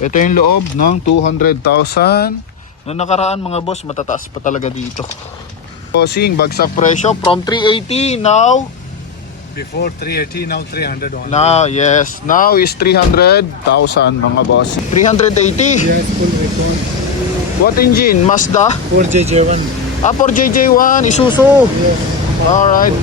Ito yung loob ng 200,000. Noong nakaraan mga boss, matataas pa talaga dito. Bossing, bagsak presyo from 380 now. Before 380, now 300 only. Now, yes. Now is 300,000 mga boss. 380. Yes, full recon. What engine? Mazda? 4JJ1. For JJ1, Isuzu. Yes. Alright.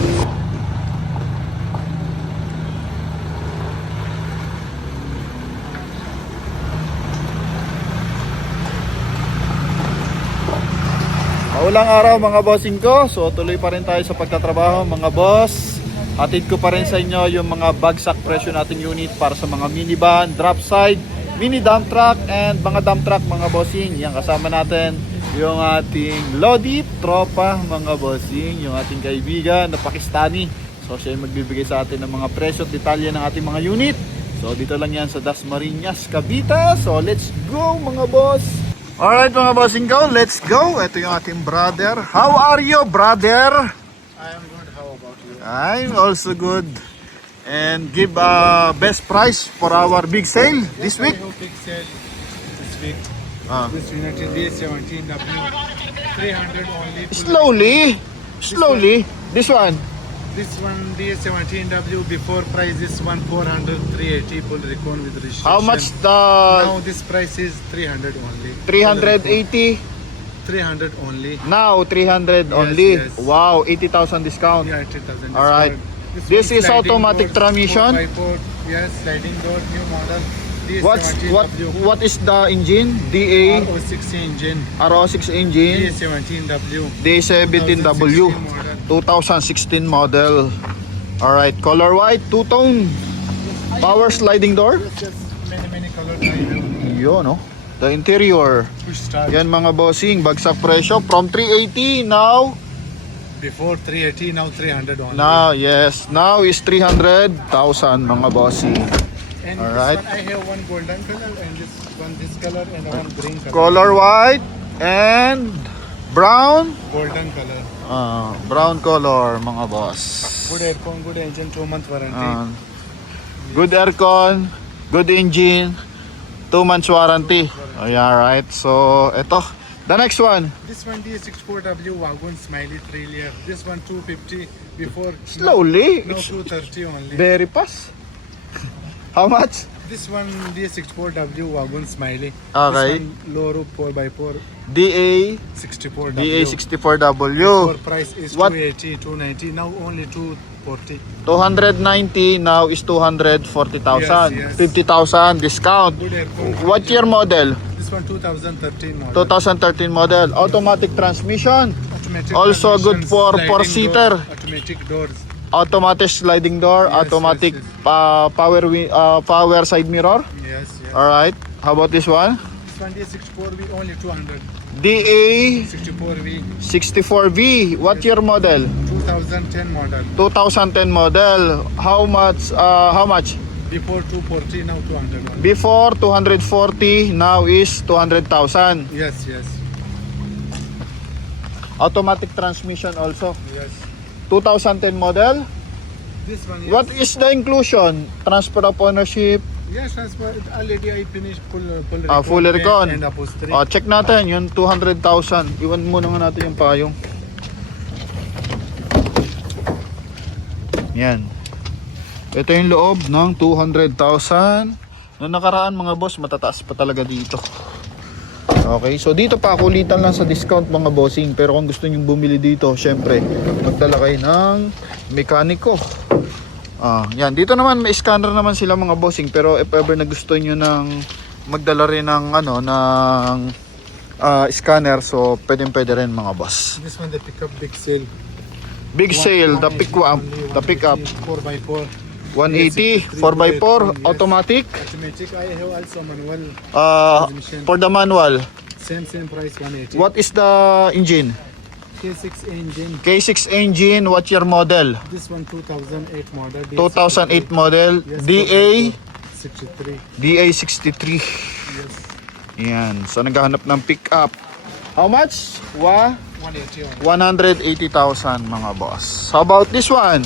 Maulang araw mga bossing ko. So tuloy pa rin tayo sa pagtatrabaho mga boss. Hatid ko pa rin sa inyo yung mga bagsak presyo nating unit para sa mga minivan, drop side, mini dump truck, and mga dump truck mga bossing. Yan, kasama natin yung ating Lodi tropa mga bossing, yung ating kaibigan na Pakistani. So siya yung magbibigay sa atin ng mga presyo at detalye ng ating mga unit. So dito lang yan sa Dasmariñas, Cavite. So let's go mga boss. Alright mga bossing ko, let's go. Ito yung ating brother. How are you brother? I am good. How about you? I'm also good. And give best price for our big sale this week. I hope big sale this week. Ah. This unit is D17W. 300 only. Slowly. This one. This one DS17W before price is 1,400, 380 full recon with restriction. How much the Now this price is 300 only. 380? 300 only. Now 300 only. yes. Wow, 80,000 discount. Yeah, 80,000. Alright. This one is sliding automatic door, transmission? 4x4. Yes, sliding door, new model. What is the engine? DA RO6 engine. RO6 engine. DS17W. D17W 2016 model. Alright, color white, two-tone. Power sliding door. Yes, many colors I have. Yun, no? The interior. Push start. Yan mga bossing, bagsak presyo from 380 now. Before 380, now 300 only. Now, yes, now is 300,000 mga bossing. And alright. this one I have one golden color and this color and one green color. Color white and brown. Golden color. Brown color mga boss. Good aircon, good engine, 2-month warranty. Good aircon, good engine, 2 months warranty. Oh, yeah, right. So, ito. The next one. This one DS64W wagon smiley 3 layer. This one 250 before. Slowly. Now It's 230 only. very fast. How much? This one DS64W wagon smiley. Okay. This one low roof 4x4 DA 64W. DA64W. For price is What? 280, 290. Now only 240. 290 now is 240,000. Yes, yes. 50,000 discount. Good aircon. What year model? This one 2013 model. 2013 model. Automatic transmission. Automatic Also good transmission, for sliding four-seater. door, automatic doors. Automatic sliding door. Yes, Automatic yes, power side mirror. Yes, yes. Alright. How about this one? This one DS64V only 200. DA 64V 64V. What year model? 2010 model. 2010 model. How much? How much? Before 240, now 200 only. Before 240, now is 200,000. Yes, yes, Automatic transmission also. yes. 2010 model. This one, yes. What is the inclusion? Transfer of ownership. Yes, that's why already I finished full Full recon. and upholstery. Check natin yung 200,000. Iwan muna nga natin yung payong. Yan. Ito yung loob ng 200,000. Noong nakaraan mga boss, matataas pa talaga dito. Okay, so dito pa kulitan lang sa discount mga bossing. Pero kung gusto nyo bumili dito, syempre, magdala kayo ng mekaniko. Yan, dito naman may scanner naman sila mga bossing. Pero if ever na gusto nyo ng magdala rin ng scanner, so pwede rin mga boss. This one the pickup big sale. Big sale, the pickup, 4x4. 180, 4x4, automatic. Automatic. I have also manual. For the manual, Same price 180. what is the engine? K6 engine. K6 engine, what year model? This one 2008 model. 2008 model, Yes, DA 63. DA63. Yes. Yan, so naghahanap ng pickup. How much? 180 on. 180,000 mga boss. How about this one?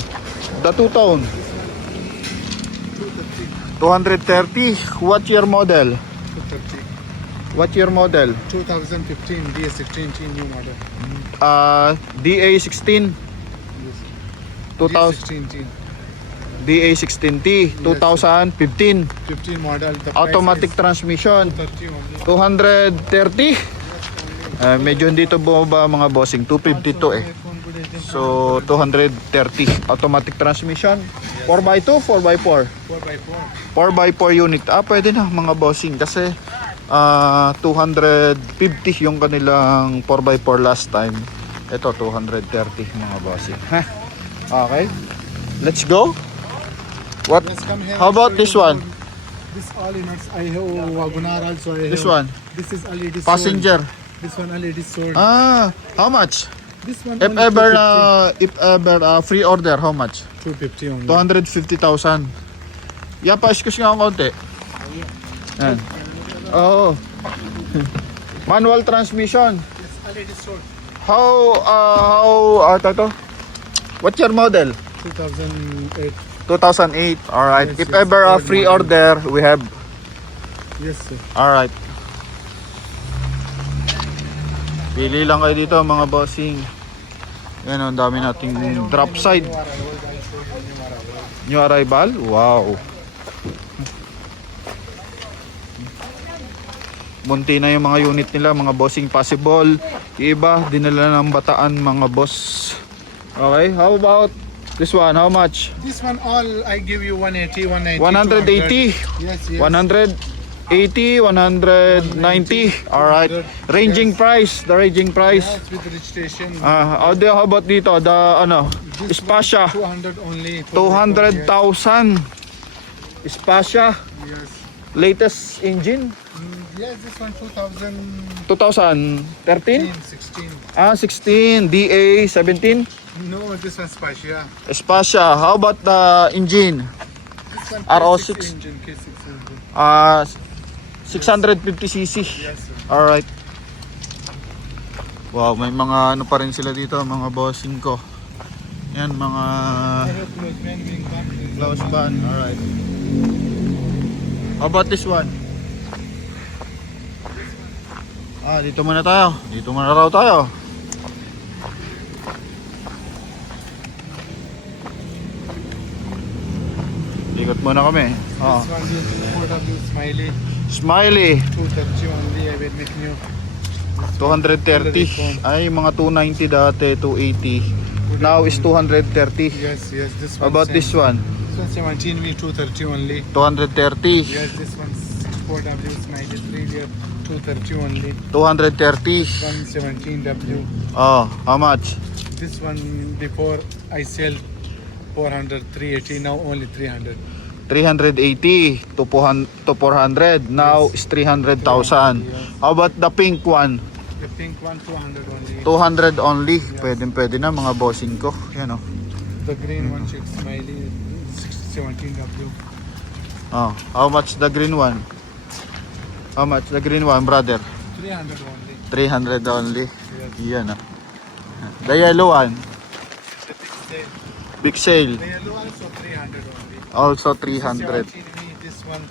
The two-tone. 230. What year model? 230. What year model? 2015 DS16T new model. DA16 Yes. 2000 DS16T. DA16T 2015 15 model. The automatic price transmission is 30 only. 230. Medyo dito bumaba mga bossing, 252 eh. So 230 automatic transmission. 4x2, 4x4. 4x4. 4x4 unit. Pwede na mga bossing kasi 250 yung kanilang 4x4 last time. Ito 230 mga bossing. Okay. Let's go. What? Let's come here. How and about show this you one? This all in us. I have Wagoner also. I This have. one. This is LED Passenger. sold. This one LED sold. How much? This one If only ever free order, how much? 250 only. 250,000. Yeah, pa-excuse nga ang konti. Yan. Oh. Manual transmission. Yes, LED sold. How to? What's your model? 2008. 2008. All right. Yes, If yes, ever a old free model. order, we have. Yes, sir. All right. Pili lang kayo dito mga bossing. Yan, ang dami nating drop side. New arrival. Wow. Munti na yung mga unit nila, mga bossing possible. Yung iba, dinala ng Bataan mga boss. Okay, how about this one? How much? This one all I give you 180, 190. 180. 200. Yes, yes. 180, 190. Alright. Ranging price. The ranging price. Yes, with registration. How about dito? The This Spasha. 200 only. 200,000. Spasha. Yes. Latest engine. Yes, this one 2013, 2013? 16. 16. DA 17. No, this one Spasha. Spasha. How about the engine? This one RO6. K6 engine, K6 engine. 650cc. Yes, sir. Alright. Wow, may mga ano pa rin sila dito, mga bossing ko. Yan, mga I have close man wing back. close band. Alright. How about this one? Dito muna tayo. Dito muna raw tayo. Ikot muna kami. This one is 4W Smiley. Smiley. 230 only. I will make new. 230. Ay, mga 290 dati, 280. Now is 230. Yes, yes. This How one. about same. this one? This one 17 V 230 only. 230. Yes, this one 4W Smiley 3 year 230 only. 230. 117W. Oh, how much? This one before I sell 400, 380. Now only 300. 380 to 400. Now is 300,000. How about the pink one? The pink one 200 only. 200 only. Pwede na mga bossing ko. Yan oh. The green one 6 Smiley 17W. Oh, how much the green one? How much the green one, brother? 300 only. 300 only. Yes. Yan oh. The yellow one, The big sale. big sale. The yellow also 300 only. Also This is 300. 17 V, this one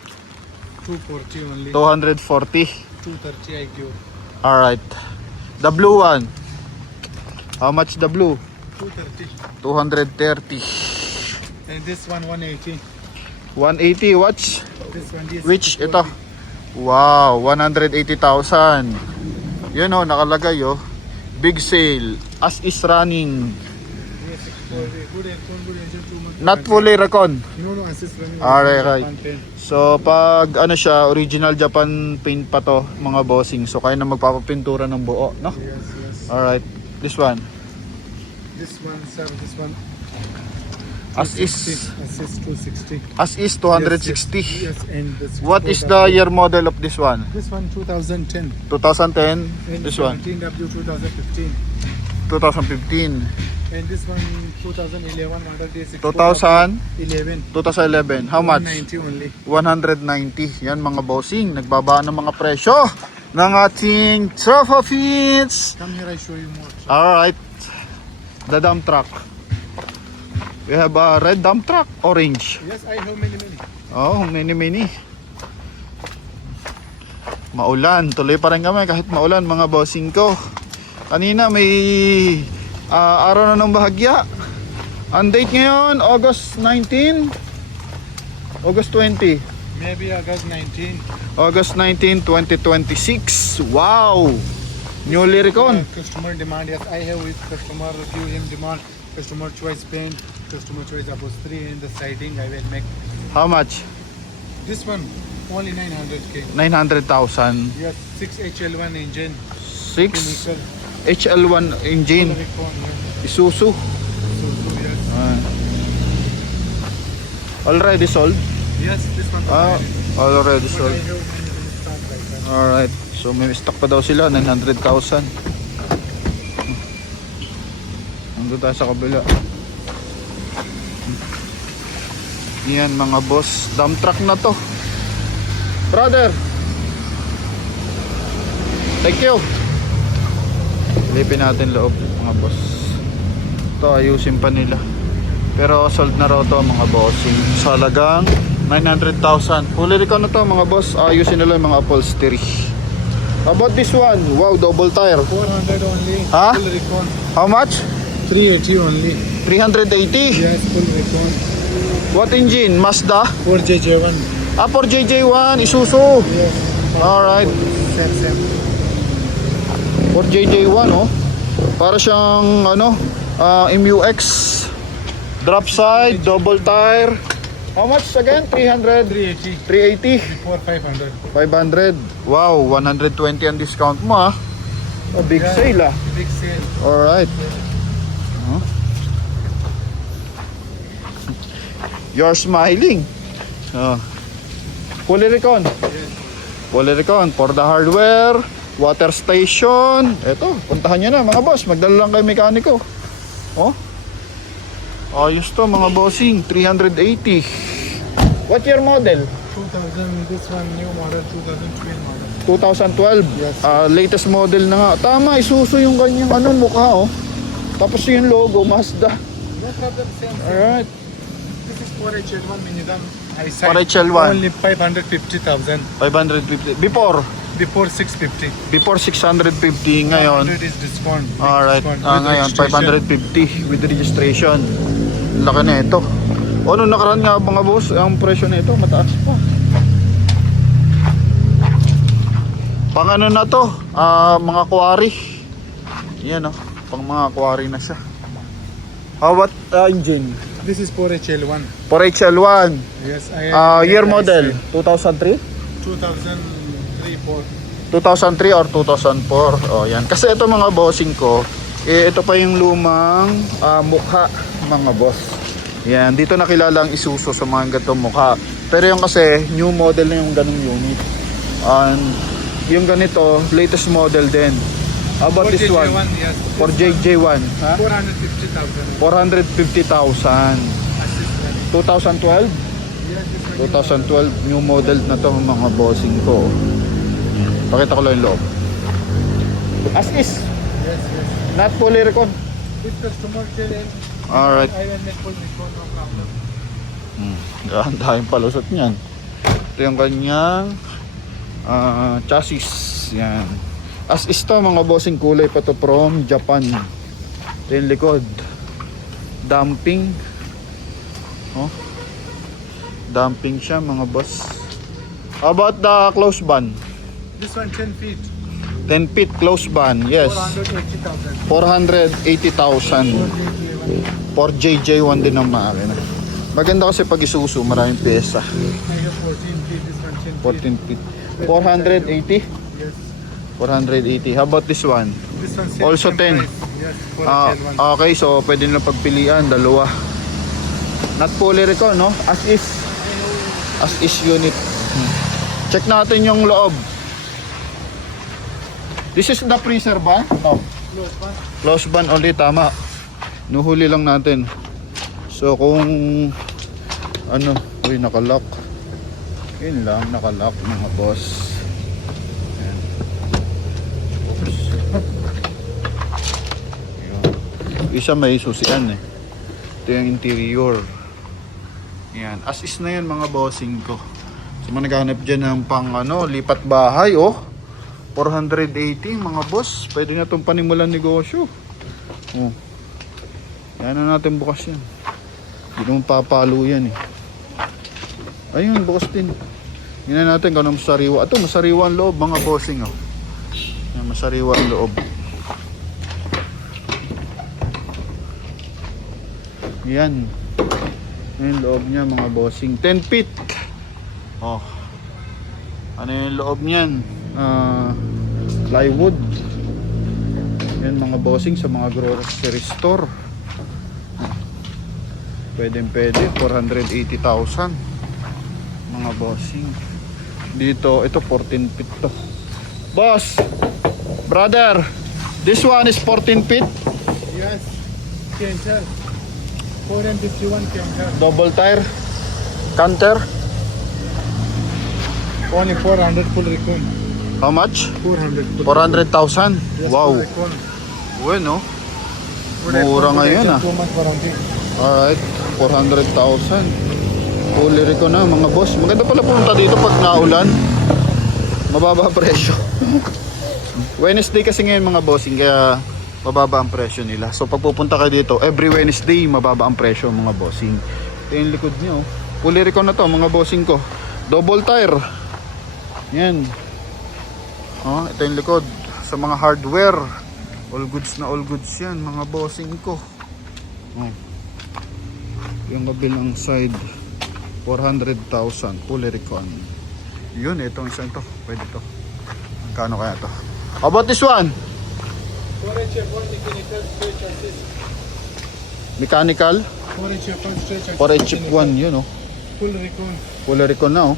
240 only. 240. 230 I give. Alright. The blue one. How much the blue? 230. 230. And this one 180. 180 watch. This one is Which ito? Wow, 180,000. Yun oh, nakalagay oh. Big sale. As is running. Yes, good aircon, good engine, too much. Not fully recon. No, no, assist running. Right. So pag ano siya, original Japan paint pa to, mga bossing. So kaya na magpapapintura ng buo, no? Yes, yes. Alright. This one. This one, sir, this one. As is. Assist 260. As is 260. Yes, and this What is the year model of this one? This one 2010. 2010. And This one. 17W 2015. 2015. And this one 2011 model day 6. 2000. 11. 2011. How much? 90 only. 190. Yan mga bossing. Nagbaba ng mga presyo ng ating Trofa Feeds. Come here, I show you more. Alright. The dump truck. We have a red dump truck. Orange. Yes, I have many. Oh, many. Maulan. Tuloy pa rin kami kahit maulan mga bossing ko. Kanina may araw na ng bahagya. Ang date ngayon, August 19. August 20. Maybe August 19. August 19, 2026. Wow! Newly recon. Customer demand, yes, I have with customer review him demand. Customer choice paint, customer choice upholstery in the siding. I will make How much? this one only 900k. 900,000. Yes, 6 HL1 engine. 6 Chemical. HL1 engine. Recon, yes. Isuzu. So, yes. Already sold? Yes, this one. Already But I sold. have in stock like that. Alright. So may stock pa daw sila, 900,000. Nandun tayo sa kabila. Yan mga boss. Dump truck na to. Brother! Thank you! Silipin natin loob mga boss. Ito ayusin pa nila. Pero sold na raw to mga bossing. Sa halagang 900,000. Fully recon na to mga boss. Ayusin nila yung mga upholstery. How about this one? Wow, double tire. 400 only. Huh? Full recon. How much? 380 only. 380. Yes, full recon. What engine? Mazda? 4JJ1. For JJ1, Isuzu. Yes. Alright. Same. For JJ1, oh. Para siyang ano, MUX. Drop side, double tire. How much again? 300? 380. 380? Before 500. 500. Wow, 120 ang discount mo ah. Oh, big Yeah. sale ah. Big sale. Alright. You're smiling. Oh. Fully recon. Yes. Fully recon for the hardware, water station. Eto, puntahan nyo na mga boss. Magdala lang kayo mekaniko. Oh. Ayos to mga bossing. 380. What year model? 2000, this one new model, 2012 model. 2012. Yes. Latest model na nga. Tama, Isuzu yung kanyang ano, mukha oh. Tapos yung logo, Mazda. No problem, same. Alright. This is 4HL1 minivan. I signed 4HL1. only 550,000. 550. Before? Before 650. Before 650 ngayon. 100 is discount. Big Alright. discount with Ngayon, registration. 550 with registration. Laki na ito. O, nung nakaraan nga mga boss, ang presyo na ito, mataas pa. Pang ano na to? Mga quarry. Yan o. Pang mga quarry na siya. How about engine? This is 4HL1. For HL1. Yes, Year I model? signed 2003? 2003, 4. 2003 or 2004. Oh, yan. Kasi ito mga bossing ko, ito pa yung lumang mukha mga boss. Yan, dito nakilala ang Isuzu sa mga ganitong mukha. Pero yung kasi new model na yung ganung unit. Yung ganito, latest model din. How about this one? Yes. For JJ1, ha? 450,000. 450,000. Assistant. 2012? Yes, this one. 2012 new model na to mga bossing ko. Pakita ko lang yung loob. As is, Yes. not fully recon. With customer challenge. Alright. I will make full discount, no problem. Ang daming palusot niyan. Ito yung kanyang chassis. Yan. As is to mga bossing, kulay pa to from Japan. Ito yung likod. Dumping. Oh. Dumping siya mga boss. How about the close band? This one 10 feet. 10 feet close band. Yes. 480,000. 480,000. For JJ1 din ang makina. Maganda kasi pag Isuzu, maraming pyesa. I have 14 feet. This one 10 feet. 14 feet. 480. Yes. 480. How about this one? This one same, Also same 10. price. Yes. 4HL1. Okay, so pwede nila pagpilian, dalawa. Not fully recon, no? As is. As is unit. Check natin yung loob. This is the freezer ba? No. Close one. Close ban only, tama. Nuhuli lang natin. So kung ano, uy, nakalock. Yun lang, nakalock mga boss. Ayan. Oops. Yun. Isa may susian eh. Ito yung interior. Yan. As is na yan mga bossing ko. So naghahanap dyan ng pang lipat bahay, oh. 480 mga boss. Pwede na itong panimulan negosyo. Oh. Yan na natin bukas yan. Hindi naman papalo yan eh. Ayun, bukas din. Tingnan natin kung ano masariwa. Ito, masariwa ang loob mga bossing, oh. Yan, masariwa ang loob. Yan. Yung loob niya mga bossing. 10 feet. Oh. Ano yung loob niyan? Plywood. Yan mga bossing sa mga grocery store. Pwede 480,000 mga bossing. Dito ito 14 feet to. Boss, brother, this one is 14 feet. Yes, canter. 451 canter. Double tire canter. Only 400 full recon. How much? 400. 400,000. Yes, Wow. full recon. Bueno. Good Mura recon, ngayon, good ah. 2 months warranty. Alright, 400,000. Fully recon na mga boss. Maganda pala pumunta dito pag naulan. Mababa ang presyo. Wednesday kasi ngayon mga bossing, kaya mababa ang presyo nila. So pag pupunta kayo dito, every Wednesday mababa ang presyo mga bossing. Ito yung likod nyo. Fully recon na to mga bossing ko. Double tire. Yan. Oh, ito yung likod. Sa mga hardware. All goods na all goods yan mga bossing ko. Oh. Yung kabilang side 400,000 fully recon. Yun, itong isang to. Pwede to. Magkano kaya to? How about this one? 4HF1 mechanical straight chassis. Mechanical? 4HF1 straight chassis. 4HF1 yun oh. Full recon. Fully recon na oh.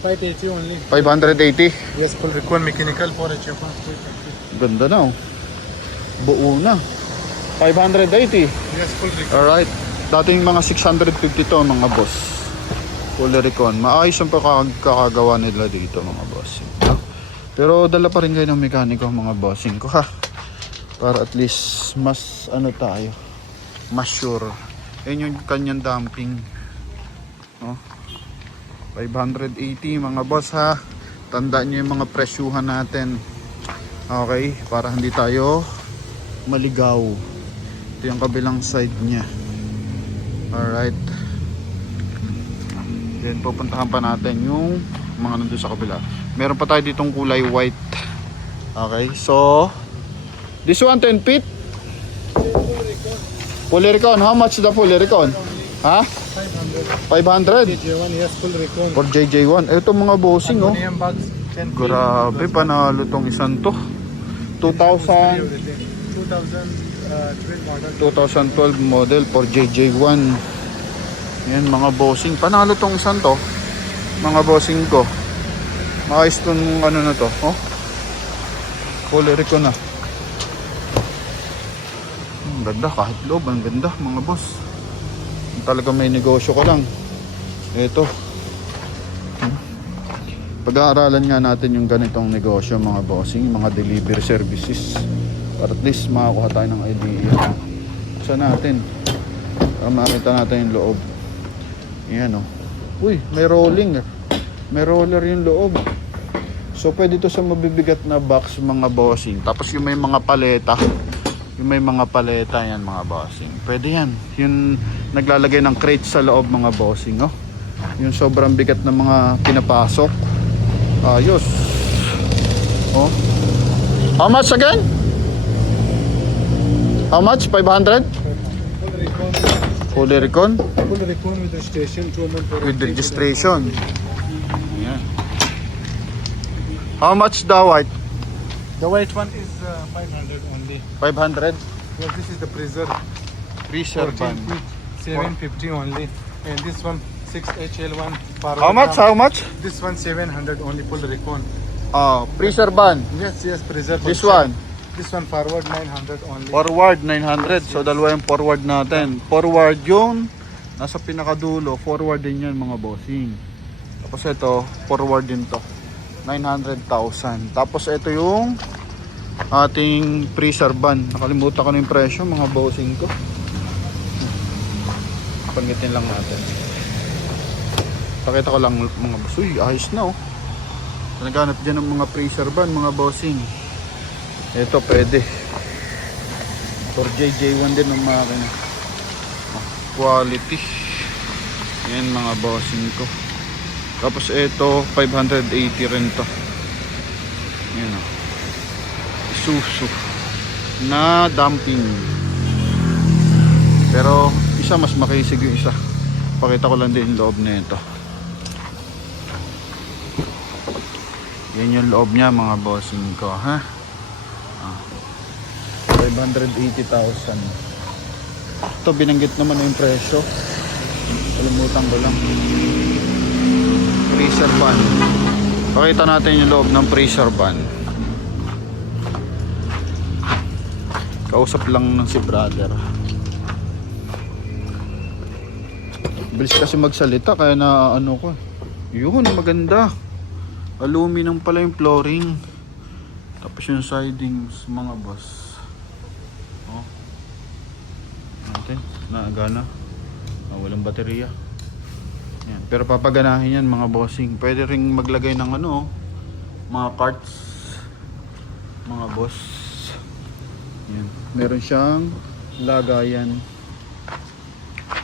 580 only. 580. Yes, full recon mechanical 4HF1 straight chassis. Ganda na oh. Buo na. 580. Yes, full recon. Alright. Dating mga 650 to mga boss. Fully recon. Maayos ang pagkakagawa nila dito mga boss. Pero dala pa rin kayo ng mekaniko mga bossing ko ha. Para at least mas tayo. Mas sure. Yan yung kanyang dumping. No? 580 mga boss ha. Tandaan nyo yung mga presyuhan natin. Okay. Para hindi tayo maligaw. Ito yung kabilang side niya. Alright. Then pupuntahan pa natin yung mga nandun sa kabila. Meron pa tayo ditong kulay white. Okay, so this one 10 feet. Fully recon. How much the fully recon? Ha? 500. 500. JJ1, yes, full recon. For JJ1. Ito mga bossing oh. Aluminum bags, 10 feet. Grabe, panalo tong isang to. 2000 2012 model. 2012 model for JJ1. Yan mga bossing. Panalo tong isang to. Mga bossing ko. Maayos tong na to. Oh. Fully recon na. Ang ganda kahit loob. Ang ganda mga boss. Talaga may negosyo ko lang. Ito. Pag-aaralan nga natin yung ganitong negosyo mga bossing. Mga delivery services. Para at least makakuha tayo ng idea. Sa natin. Para makita natin yung loob. Yan o. Uy, may rolling. May roller yung loob. So pwede to sa mabibigat na box mga bossing. Tapos yung may mga paleta. Yung may mga paleta yan mga bossing. Pwede yan. Yung naglalagay ng crate sa loob mga bossing. Oh. Yung sobrang bigat na mga pinapasok. Ayos. Oh. How much again? How much? 500? Full recon. Fully recon? Full recon with registration. 2 months warranty. With registration. Yeah. How much the white? The white one is 500 only. 500? Well, this is the freezer. Freezer 14 ban. feet, 750 only. And this one 6HL1. How much? How much? This one 700 only full recon. Freezer ban. Yes, yes, freezer. This one. This one forward 900 only. Forward 900. So dalawa yung forward natin. Forward yung nasa pinakadulo. Forward din yan mga bossing. Tapos ito, forward din to. 900,000. Tapos ito yung ating freezer ban. Nakalimutan ko na yung presyo mga bossing ko. Panggitin lang natin. Pakita ko lang mga boss. Uy, ayos na oh. Naghanap dyan ng mga pressure ban, mga bossing. Ito pwede. For JJ1 din ang makina. Quality. Yan mga bossing ko. Tapos ito 580 rin to. Yan o. Isuzu na dumping. Pero isa mas makisig yung isa. Pakita ko lang din yung loob na ito. Yan yung loob niya mga bossing ko, ha? 580,000. Ito binanggit naman yung presyo. Kalimutan ko lang. Freezer van. Pakita natin yung loob ng freezer van. Kausap lang ng si brother. Bilis kasi magsalita kaya na ano ko. Yun, maganda. Aluminum pala yung flooring. Tapos yung sidings, mga boss. Oh. Natin, naagana. Walang baterya. Yan. Pero papaganahin yan mga bossing. Pwede ring maglagay ng ano, mga carts. Mga boss. Yan. Meron siyang lagayan.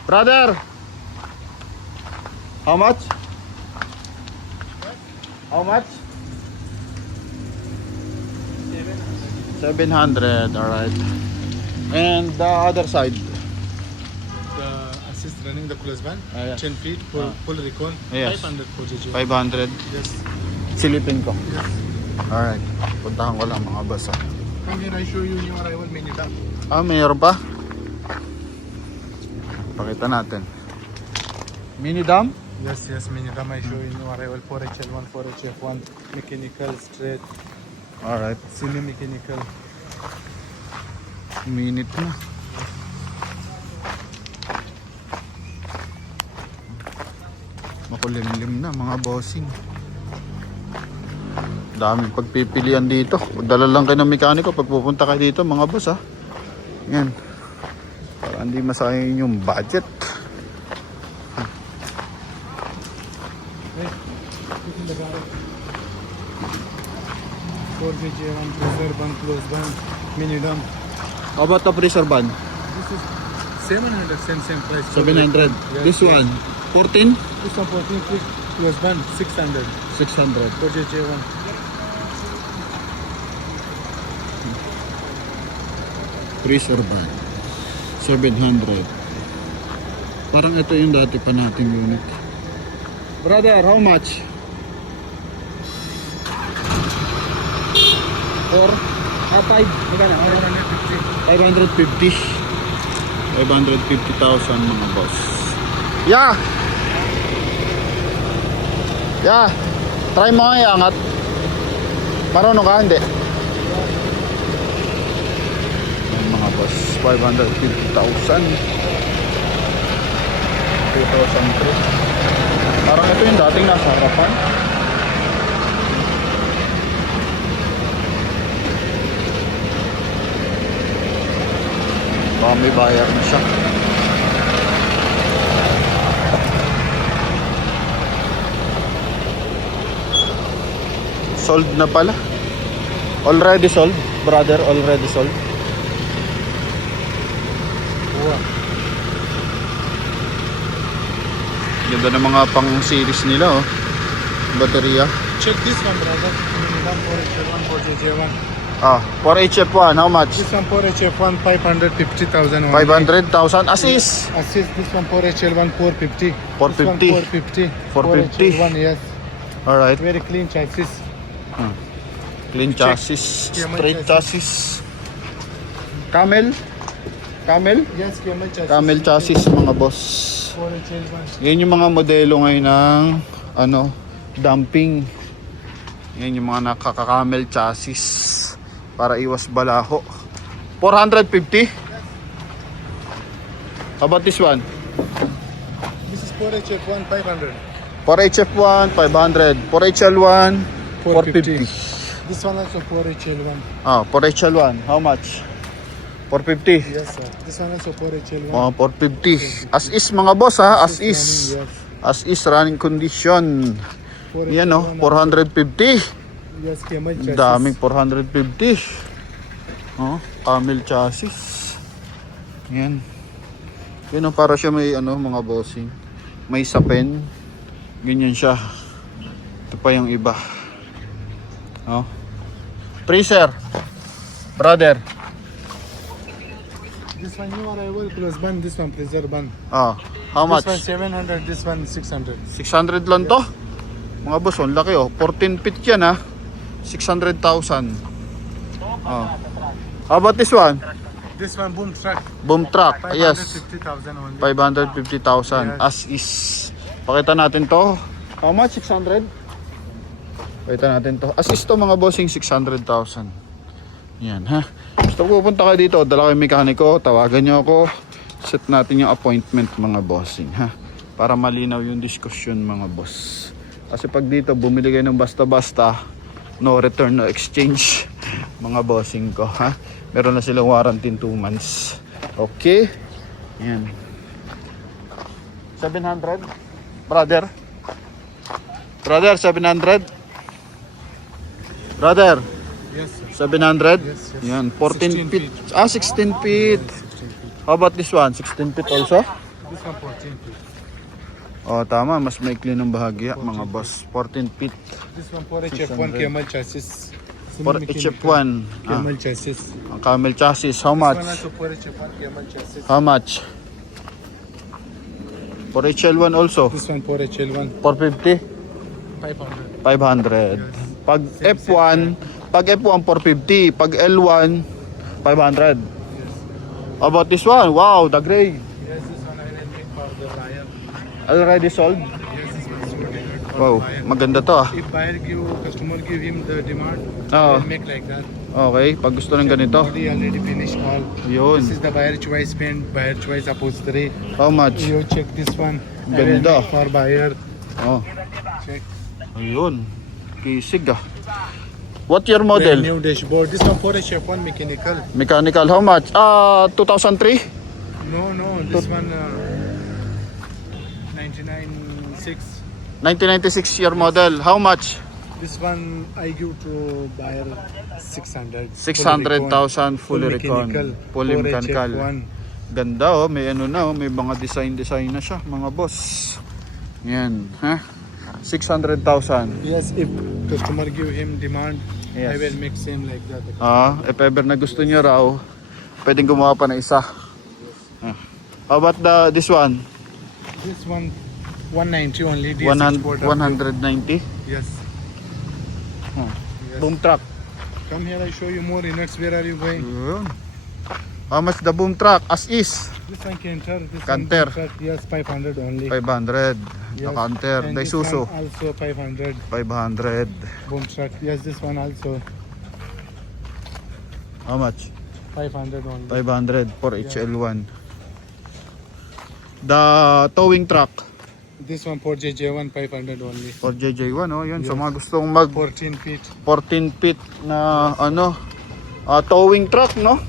Brother! How much? How much? 700, alright. And the other side? The assist running the close van, Yeah. 10 feet, full recon, Yes. 500 for JJ. 500. Yes. Silipin ko. Yes. Alright. Puntahan ko lang mga boss. Come here, I show you new arrival mini dump. Mayroon pa? Pakita natin. Mini dam? Yes, yes, mini dump. I show you new arrival 4HL1, 4HF1, mechanical, straight, Alright. semi-mechanical. Minute na. Makulimlim na mga bossing. Daming pagpipilian dito. Dala lang kayo ng mekaniko pag pupunta kayo dito mga boss ha. Yan. Para hindi masayang yung budget. Hey, look in the garage. 4JJ1, pressure van, close van, mini dump. How about the freezer van? This is 700, same price. 700. Yes, This yes. one 14? This one 14 feet, close van, 600. 600. 4JJ1. Freezer van 700. Parang ito yung dati pa nating unit. Brother, how much? 4? 5? Magkano? 550. 550,000 mga boss. Yeah! Yeah! Try mo nga iangat. Marunong ka? Hindi. Yan mga boss. 550,000. 2,003. Parang ito yung dating nasa harapan. Baka may bayar na siya. Sold na pala. Already sold, brother, already sold. Wow. Ganda ng mga pang series nila oh. Baterya. Check this one, brother. Mini dump 4HL1, 4JJ1. For HF1, how much? This one 4HF1, 550,000. 500,000 as is. Assist this one 4HL1, 450. 450. 450. 4HL1, yes. Alright. Very clean chassis. Clean chassis. Straight chassis. Camel. Camel? Yes, camel chassis. Camel chassis mga boss. 4HL1. Yan yung mga modelo ngayon ng ano, dumping. Yan yung mga nakaka-camel chassis para iwas balaho. 450. How about this one? This is 4HF1, 500. 4HF1 500, 4HL1 450. This one also 4HL1. 4HL1 how much? 450. Yes, sir. This one also 4HL1. 450. As is mga boss ha, as is. Yes. As is running condition. Yan oh, 450. Yes, camel chassis. Daming 450. Oh, camel chassis. Yan. Yan oh, para siya may ano mga bossing. May sapin. Ganyan siya. Ito pa yung iba. Oh. Freezer. Brother. This one new arrival plus bun, this one freezer bun. Ah, how much? This one 700, this one 600. 600 lang to. Mga boss, ang laki oh. 14 feet yan ah. 600,000. Oh. How about this one? This one boom truck. Boom truck. Yes. 550,000 only. 550,000 Yes. as is. Pakita natin to. How much? 600? Pakita natin to. As is to mga bossing 600,000. Yan ha. Gusto ko pupunta kayo dito, dala kayo mekaniko, tawagan nyo ako. Set natin yung appointment mga bossing ha. Para malinaw yung diskusyon mga boss. Kasi pag dito bumili kayo ng basta-basta, no return, no exchange mga bossing ko ha. Meron na silang warranty 2 months. Okay. Yan. 700? Brother? Brother, 700? Brother, Yes, sir. 700? Yes, yes. Yan, 14 16 feet. feet. Ah, 16 feet. 16 feet. How about this one? 16 feet also? This one 14 feet. Oh, tama. Mas maikli ng bahagya, mga boss. 14 feet. This one for 600. HF1 camel chassis. For HF1. Ah, Camel chassis. ang camel chassis. How This much? one also for HF1 camel chassis. How much? For HL1 also? This one for HL1 450? 500. 500. Yes. Pag Same, F1, pag F1 450, pag L1 500. Yes. How about this one? Wow, the gray. Yes, this one I will make for the buyer. Already sold? Yes, this one is ordered for Wow, the buyer. maganda to ah. If buyer customer give him the demand, Oo. we'll make like that. Okay, pag gusto ng ganito. Already finished all. This Yun. is the buyer choice paint, buyer choice upholstery. How much? You check this one. I will Ganda. make for buyer. Oh, Check. ayun. Kisig ah. What your Brand model? new dashboard. This one for a chef one mechanical. Mechanical, how much? 2003? No, this one 99.6. 1996 year model. How much? This one I give to buyer 600. 600,000 fully recon. Fully For mechanical. HF1. Ganda oh, may ano na oh, may mga design na siya, mga boss. Yan, ha? 600,000. Yes, if customer give him demand, Yes. I will make same like that. Ah, if ever na gusto niyo raw, pwedeng gumawa pa na isa. Ah. How about this one? This one 190 only. DS 100, export of 190? Yes. Oh. Yes. Boom truck. Come here, I show you more units. Where are you going? Yun. How much the boom truck? As is? This one Canter. This Canter. one Canter, yes, 500 only. 500. The Yes. Canter. And The this Isuzu. one also 500. 500. Boom truck. Yes, this one also How much? 500 only. 500 for HL1. The towing truck This one for JJ1 500 only. for JJ1. Oh, yun. Sa Yes. mga gustong mag 14 feet. 14 feet na ano, towing truck, no?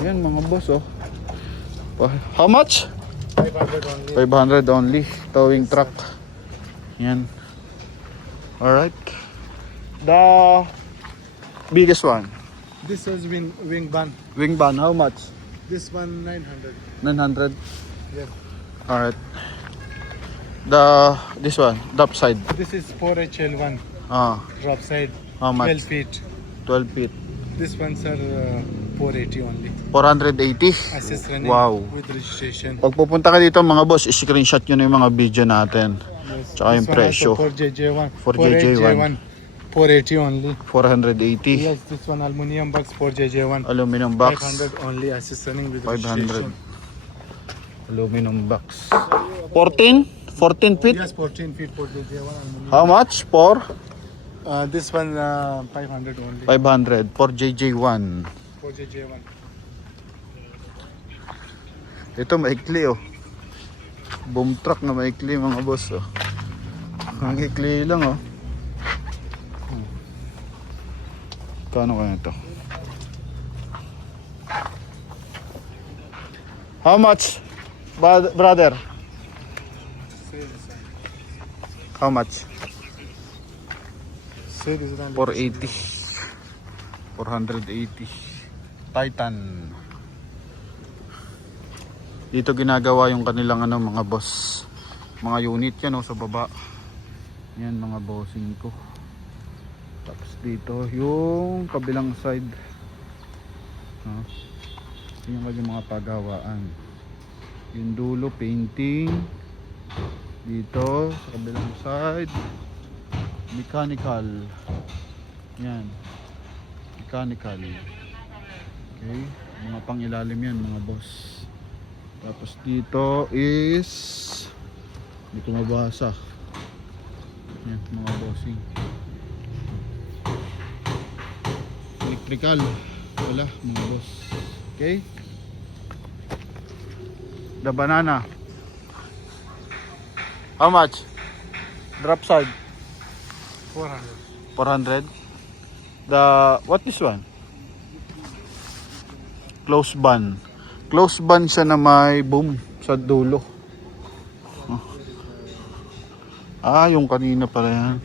Yan mga boss, oh. How much? 500 only. 500 only. Towing truck. Yan. Alright. The biggest one. This is wing bun. Wing van, how much? This one 900. 900. Yes. Alright. This one, drop side. This is for HL1 Ah, drop side. how 12 much? feet. 12 feet. This one's are 480 only. 480. Assist running Wow. with registration. Pag pupunta ka dito mga boss, i-screenshot nyo na yung mga video natin. Yes. Tsaka yung This one presyo. also for JJ1. For JJ1. 480 only. 480. Yes, this one aluminium box for JJ1. Aluminum box. 500 only. Assist running with 500. registration. Aluminum box. 14? 14 feet? Yes, 14 feet for JJ1 aluminium. How much? For? This one 500 only. 500 for JJ1. For JJ1. Ito maikli oh. Boom truck na maikli mga boss oh. Ang ikli lang oh. Kano kaya ito? How much? Brother? Same. How much? So this is 480. 480. Titan. Dito ginagawa yung kanilang ano mga boss. Mga unit yan sa baba. Yan mga bossing ko. Tapos dito yung kabilang side. Yung kanyang mga paghawaan. Yung dulo painting. Dito sa kabilang side mechanical. Yan. Mechanical. Okay. Mga pangilalim yan mga boss. Tapos dito is hindi ko mabasa. Yan mga bossing. Electrical. Wala mga boss. Okay. The banana. How much? Drop side. 400. 400. The what this one? Close band. Close band siya na may boom sa dulo. Yung kanina pala yan.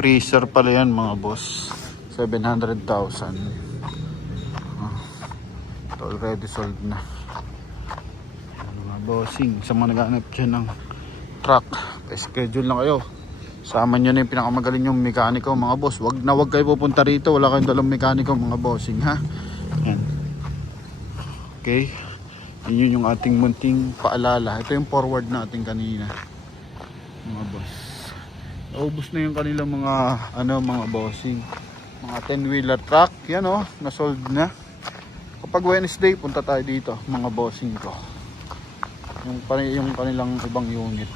Freezer pala yan mga boss. 700,000. Already sold na. Mga bossing, sa mga naghanap dyan ng truck, schedule lang kayo. Sama nyo na yung pinakamagaling yung mekaniko mga boss. Wag kayo pupunta rito, wala kayong dalang mekaniko mga bossing ha. Yan. Okay. Yun yung ating munting paalala. Ito yung forward natin kanina mga boss. Naubos na yung kanilang mga mga bossing. Mga 10-wheeler truck. Yan na-sold na. Kapag Wednesday, punta tayo dito mga bossing ko. Yung kanilang ibang unit.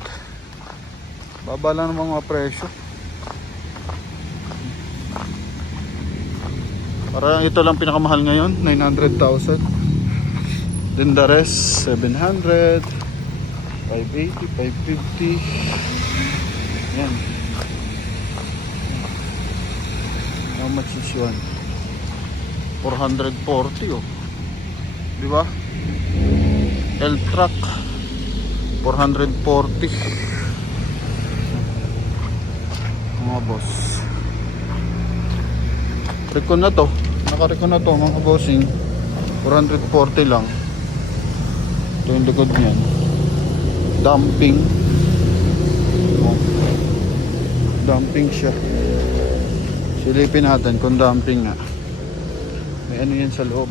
Baba lang ng mga presyo. Parang ito lang pinakamahal ngayon, 900,000. Then the rest, 700, 580, 550. Yan. How much is one? 440 Di ba? L-Truck 440 mga boss. Recon na to. Naka-recon na to mga bossing. 440 lang. Ito yung likod niyan. Dumping. Dumping siya. Silipin natin kung dumping nga. May ano yan sa loob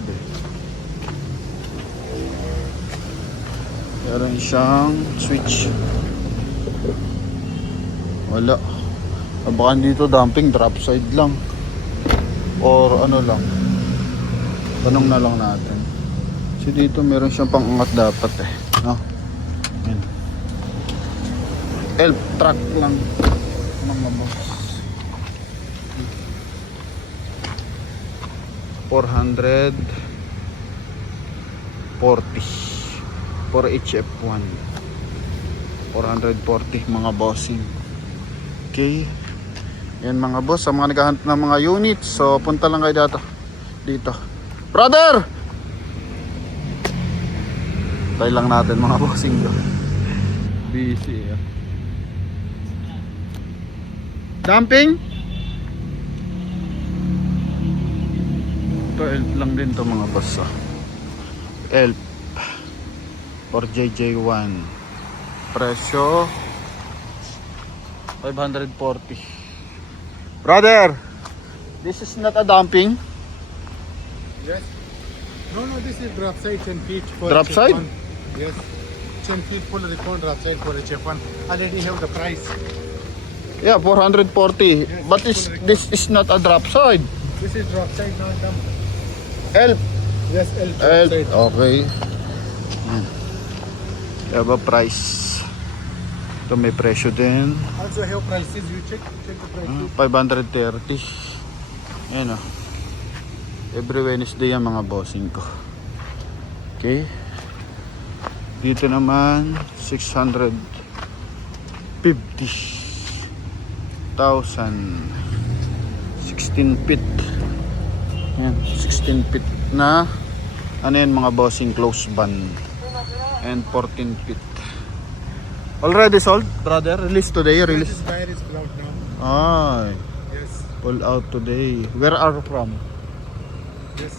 Meron siyang switch. Wala. Baka dito dumping, drop side lang. Or ano lang. Tanong na lang natin. Kasi dito meron siyang pang-angat dapat no? Yan. Elf truck lang. Mga boss. 440 for HF1 440 mga bossing. Okay, yan mga boss, sa mga naghahanap ng mga units, so punta lang kayo dito brother. Tayo lang natin mga bossing busy dumping. Ito elf lang din to mga boss elf for JJ1. Presyo 540. Brother, this is not a dumping. Yes. No, this is drop side 10 feet for Drop HF1. side? Yes. 10 feet full recon drop side for HF1. Already have the price. Yeah, 440. But this is not a drop side. This is drop side, not dump. Elf. Yes, L drop Elf. side. Okay. Have a price. Ito may presyo din. Also have prices. You check the prices. 530. Ayan every Wednesday ang mga bossing ko. Okay. Dito naman 650,000 16 feet. Yan, 16 feet na ano yan mga bossing close band and 14 feet. Already sold, brother? Release today, This release. buyer is out now. Ay, Yes. pull out today. Where are you from? Yes.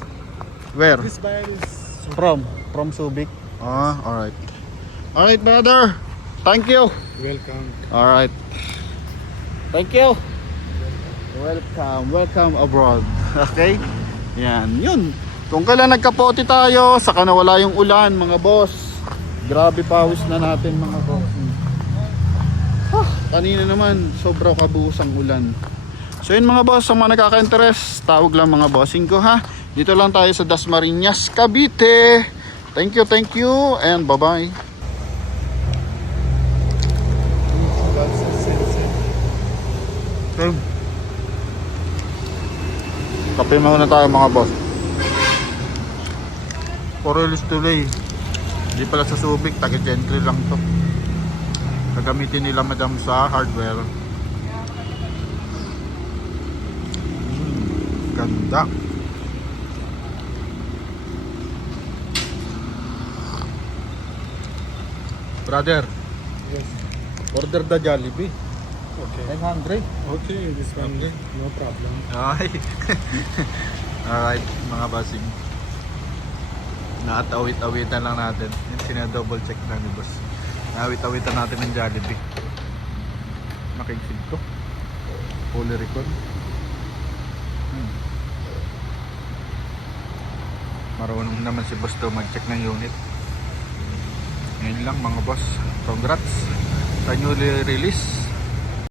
Where? This buyer is From Subic. Ah, alright. Alright, brother. Thank you. welcome. Alright. Thank you. Welcome abroad. Okay? Yan, yun. Kung kailan nagkapote tayo, saka nawala yung ulan, mga boss. Grabe pawis na natin, mga boss. Kanina naman, sobrang kabusang ulan. So yun mga boss, sa mga nakaka-interest, tawag lang mga bossing ko ha. Dito lang tayo sa Dasmariñas, Cavite. Thank you, and bye-bye. Okay. Kape muna tayo mga boss. Release today. Hindi pala sa Subic, taga-gentry lang to. Gagamitin nila madam sa hardware. Ganda. Brother, Yes. order the Jollibee. Okay. I'm hungry. Okay, this one, no problem. Ay. Alright, mga basing. Naatawit-awitan lang natin. Yung sinadouble check na ni boss. Naawit-awitan natin ng Jollibee. Makingsid ko. Fully record. Marunong naman si boss daw mag-check ng unit. Ngayon lang mga boss. Congrats sa newly release